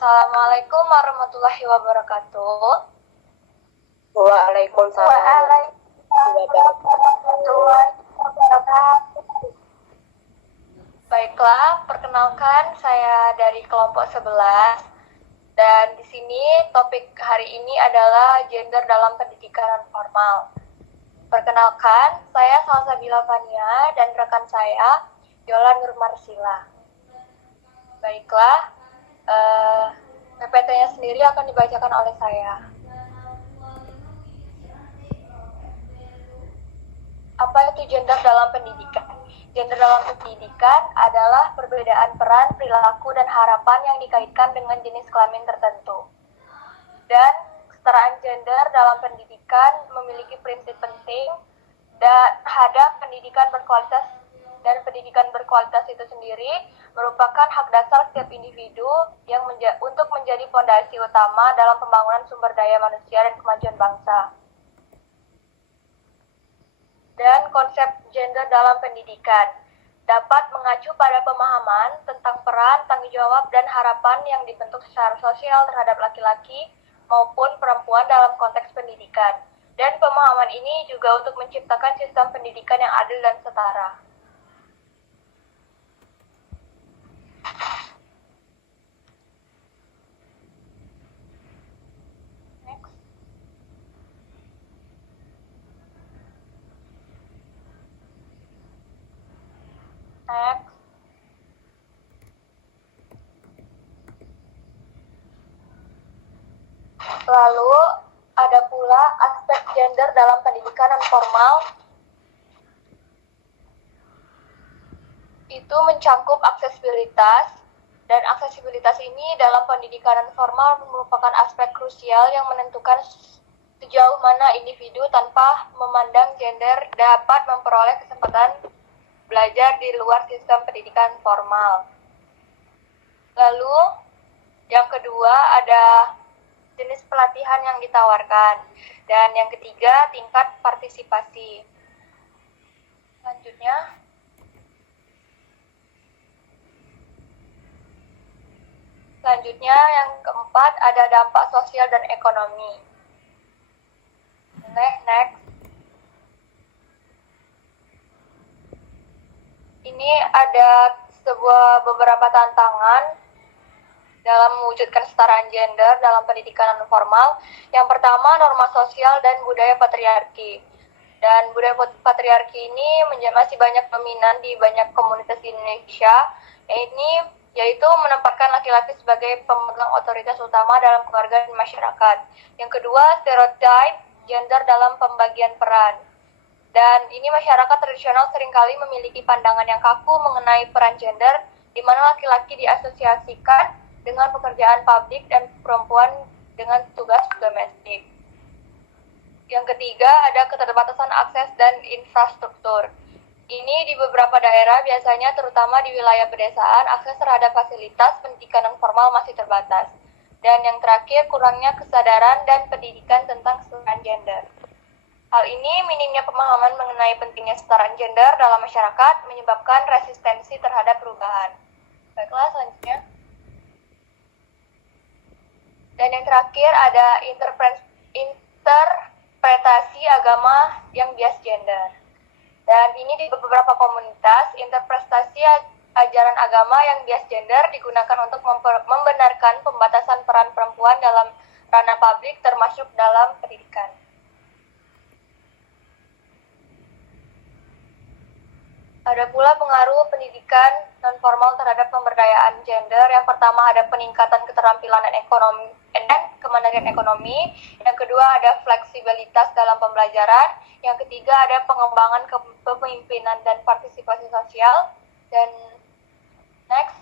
Assalamualaikum warahmatullahi wabarakatuh. Waalaikumsalam warahmatullahi wabarakatuh. Baiklah, perkenalkan saya dari kelompok 11 dan di sini topik hari ini adalah gender dalam pendidikan non formal. Perkenalkan, saya Salsabila Fania dan rekan saya Yola Nurmarsila. Baiklah, PPT-nya sendiri akan dibacakan oleh saya. Apa itu gender dalam pendidikan? Gender dalam pendidikan adalah perbedaan peran, perilaku, dan harapan yang dikaitkan dengan jenis kelamin tertentu. Dan kesetaraan gender dalam pendidikan memiliki prinsip penting terhadap pendidikan berkualitas, dan pendidikan berkualitas itu sendiri merupakan hak dasar setiap individu yang untuk menjadi fondasi utama dalam pembangunan sumber daya manusia dan kemajuan bangsa. Dan konsep gender dalam pendidikan dapat mengacu pada pemahaman tentang peran, tanggung jawab, dan harapan yang dibentuk secara sosial terhadap laki-laki maupun perempuan dalam konteks pendidikan. Dan pemahaman ini juga untuk menciptakan sistem pendidikan yang adil dan setara. Next. Lalu ada pula aspek gender dalam pendidikan non formal. Itu mencakup aksesibilitas, dan aksesibilitas ini dalam pendidikan non formal merupakan aspek krusial yang menentukan sejauh mana individu tanpa memandang gender dapat memperoleh kesempatan belajar di luar sistem pendidikan formal. Lalu yang kedua ada jenis pelatihan yang ditawarkan, dan yang ketiga tingkat partisipasi. Selanjutnya yang keempat ada dampak sosial dan ekonomi. Next. Ini ada beberapa tantangan dalam mewujudkan kesetaraan gender dalam pendidikan non formal. Yang pertama, norma sosial dan budaya patriarki. Dan budaya patriarki ini masih banyak dominan di banyak komunitas di Indonesia. Yaitu menempatkan laki-laki sebagai pemegang otoritas utama dalam keluarga dan masyarakat. Yang kedua, stereotip gender dalam pembagian peran. Dan ini masyarakat tradisional seringkali memiliki pandangan yang kaku mengenai peran gender, di mana laki-laki diasosiasikan dengan pekerjaan publik dan perempuan dengan tugas domestik. Yang ketiga, ada keterbatasan akses dan infrastruktur. Ini di beberapa daerah, biasanya terutama di wilayah pedesaan, akses terhadap fasilitas pendidikan non formal masih terbatas. Dan yang terakhir, kurangnya kesadaran dan pendidikan tentang kesetaraan gender. Hal ini minimnya pemahaman mengenai pentingnya kesetaraan gender dalam masyarakat menyebabkan resistensi terhadap perubahan. Baiklah, selanjutnya. Dan yang terakhir ada interpretasi agama yang bias gender. Dan ini di beberapa komunitas, interpretasi ajaran agama yang bias gender digunakan untuk membenarkan pembatasan peran perempuan dalam ranah publik termasuk dalam pendidikan. Ada pula pengaruh pendidikan non-formal terhadap pemberdayaan gender. Yang pertama ada peningkatan keterampilan dan kemandirian ekonomi. Yang kedua ada fleksibilitas dalam pembelajaran. Yang ketiga ada pengembangan kepemimpinan dan partisipasi sosial. Dan next.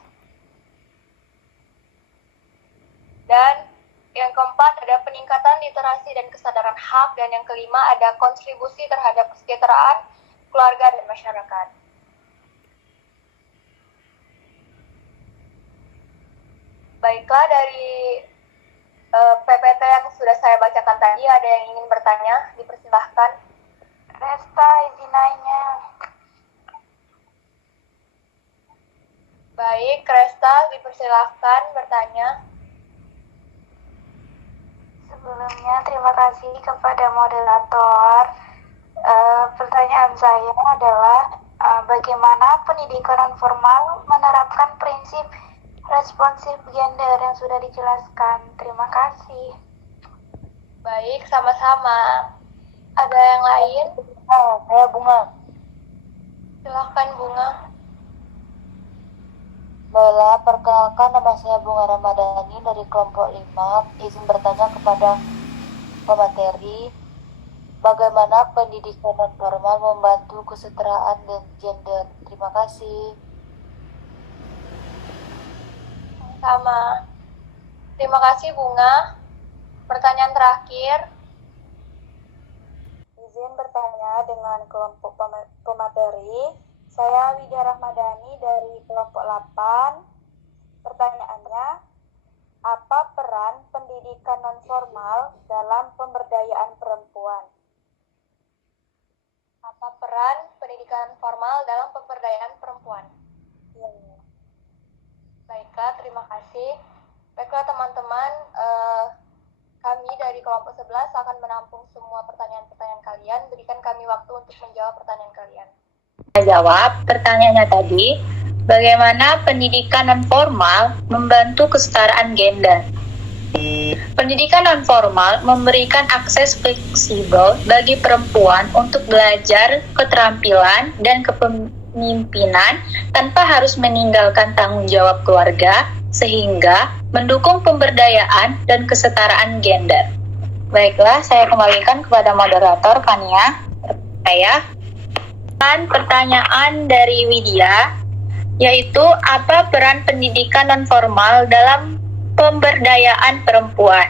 Dan yang keempat ada peningkatan literasi dan kesadaran hak. Dan yang kelima ada kontribusi terhadap kesejahteraan keluarga dan masyarakat. Baiklah, dari PPT yang sudah saya bacakan tadi, ada yang ingin bertanya? Dipersilahkan. Resta, izin nanya. Baik, Resta, dipersilahkan bertanya. Sebelumnya terima kasih kepada moderator. Pertanyaan saya adalah bagaimana pendidikan non formal menerapkan prinsip responsif gender yang sudah dijelaskan. Terima kasih. Baik, sama-sama. Ada yang lain? Saya Bunga. Silahkan Bunga. Baiklah, perkenalkan nama saya Bunga Ramadhani dari kelompok 5. Izin bertanya kepada pemateri, bagaimana pendidikan non formal membantu kesetaraan dan gender? Terima kasih. Sama. Terima kasih Bunga. Pertanyaan terakhir. Izin bertanya dengan kelompok pemateri. Saya Widya Rahmadani dari kelompok 8. Pertanyaannya, apa peran pendidikan non formal dalam pemberdayaan perempuan? Apa peran pendidikan formal dalam pemberdayaan perempuan? Baiklah, terima kasih. Baiklah teman-teman, kami dari kelompok 11 akan menampung semua pertanyaan-pertanyaan kalian. Berikan kami waktu untuk menjawab pertanyaan kalian. Saya jawab pertanyaannya tadi, bagaimana pendidikan non formal membantu kesetaraan gender? Pendidikan non formal memberikan akses fleksibel bagi perempuan untuk belajar keterampilan dan kepemimpinan tanpa harus meninggalkan tanggung jawab keluarga, sehingga mendukung pemberdayaan dan kesetaraan gender. Baiklah, saya kembalikan kepada moderator Fania. Pertanyaan dari Widya, yaitu apa peran pendidikan non formal dalam pemberdayaan perempuan?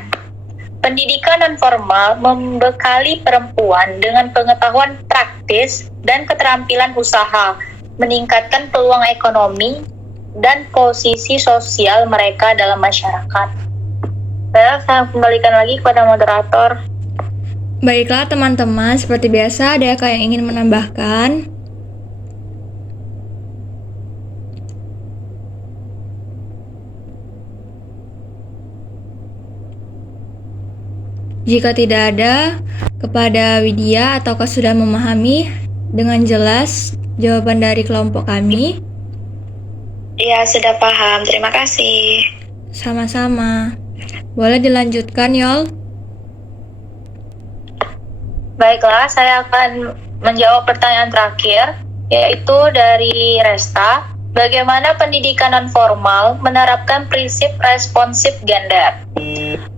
Pendidikan non formal membekali perempuan dengan pengetahuan praktis dan keterampilan usaha, meningkatkan peluang ekonomi dan posisi sosial mereka dalam masyarakat. Saya kembalikan lagi kepada moderator. Baiklah teman-teman, seperti biasa adakah yang ingin menambahkan? Jika tidak ada, kepada Widya, ataukah sudah memahami dengan jelas jawaban dari kelompok kami? Ya, sudah paham. Terima kasih. Sama-sama. Boleh dilanjutkan, Yol? Baiklah, saya akan menjawab pertanyaan terakhir, yaitu dari Resta. Bagaimana pendidikan non formal menerapkan prinsip responsif gender?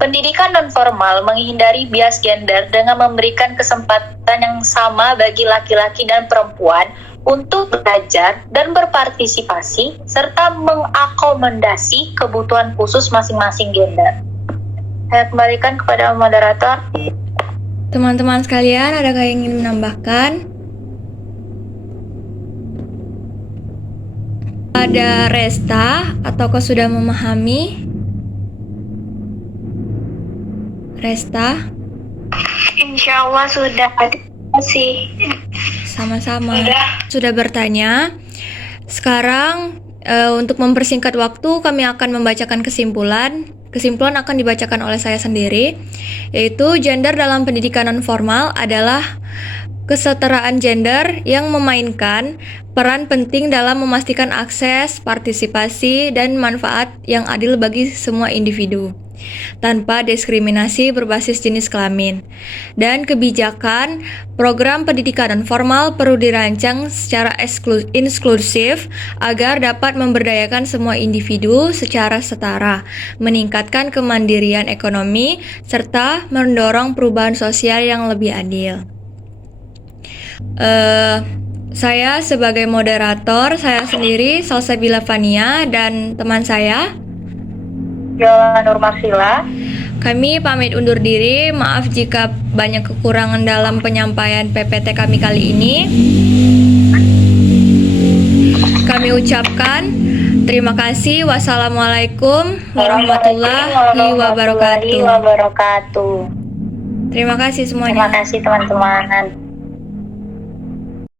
Pendidikan non formal menghindari bias gender dengan memberikan kesempatan yang sama bagi laki-laki dan perempuan untuk belajar dan berpartisipasi serta mengakomodasi kebutuhan khusus masing-masing gender. Saya kembalikan kepada moderator. Teman-teman sekalian, adakah yang ingin menambahkan? Ada Resta, ataukah sudah memahami? Resta? Insya Allah sudah. Terima kasih. Sama-sama. Sudah bertanya. Sekarang untuk mempersingkat waktu, kami akan membacakan kesimpulan. Kesimpulan akan dibacakan oleh saya sendiri, yaitu gender dalam pendidikan non formal adalah kesetaraan gender yang memainkan peran penting dalam memastikan akses, partisipasi, dan manfaat yang adil bagi semua individu, tanpa diskriminasi berbasis jenis kelamin. Dan kebijakan program pendidikan non formal perlu dirancang secara inklusif agar dapat memberdayakan semua individu secara setara, meningkatkan kemandirian ekonomi, serta mendorong perubahan sosial yang lebih adil. Saya sebagai moderator, saya sendiri Salsabila Fania, dan teman saya Yola Nurmarsila. Kami pamit undur diri. Maaf jika banyak kekurangan dalam penyampaian PPT kami kali ini. Kami ucapkan terima kasih. Wassalamualaikum warahmatullahi wabarakatuh. Wabarakatuh. Terima kasih semuanya. Terima kasih teman-teman.